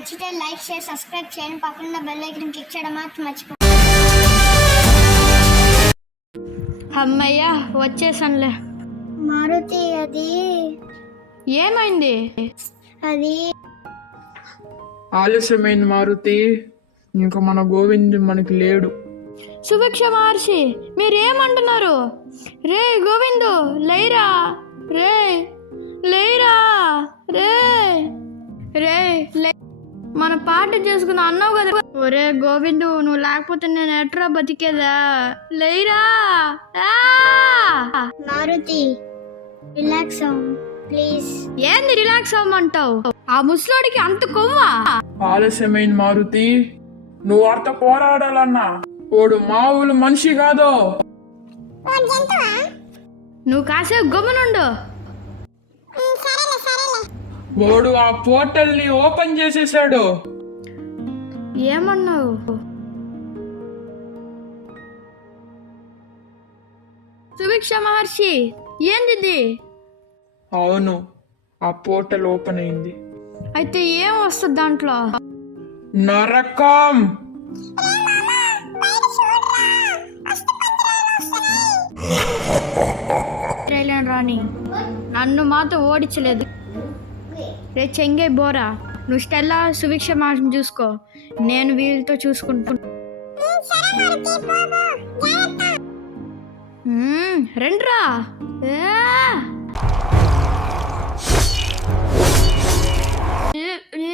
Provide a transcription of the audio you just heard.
నచ్చితే like share subscribe చేయండి, పక్కన బెల్ ఐకాన్ క్లిక్ చేయడం మాత్రం మర్చిపోండి. అమ్మయ్యా వచ్చేసానులే. మారుతి అది ఏమైంది? అది ఆలస్యమైంది మారుతి. ఇంకా మన గోవింద్ మనకి లేడు. సుభిక్ష మహర్షి మీరేమంటున్నారు? రే గోవిందు లేరా, రే లేరా, రే రే లే, మన పాట చేసుకుని అన్నావు కదా. ఒరే గోవిందు నువ్వు లేకపోతే నేను ఎట్రా బతికేదా? లేరా. మారుతి రిలాక్స్ అవ్వు ప్లీజ్. ఏంది రిలాక్స్ అవ్వమంటావు? ఆ ముసలోడికి అంత కొవ్వా? ఆలస్యమైంది మారుతి. నువ్వు అర్థ పోరాడాలన్నా వాడు మామూలు మనిషి కాదు. నువ్వు కాసేపు గమ్మునుండు. వాడు ఆ పోర్టల్ ని ఓపెన్ చేసేసాడు. ఏమన్నావు? సుభిక్ష మహర్షి ఏంది? అవును, ఆ పోర్టల్ ఓపెన్ అయింది. అయితే ఏం వస్తుంది దాంట్లో? నరకం. రాణి నన్ను మాత్రం ఓడించలేదు. రే చెంగే బోరా, నువ్వు స్టెల్లా సుభిక్ష మహర్షిని చూసుకో, నేను వీళ్ళతో చూసుకుంటా. రండ్రా. ఏ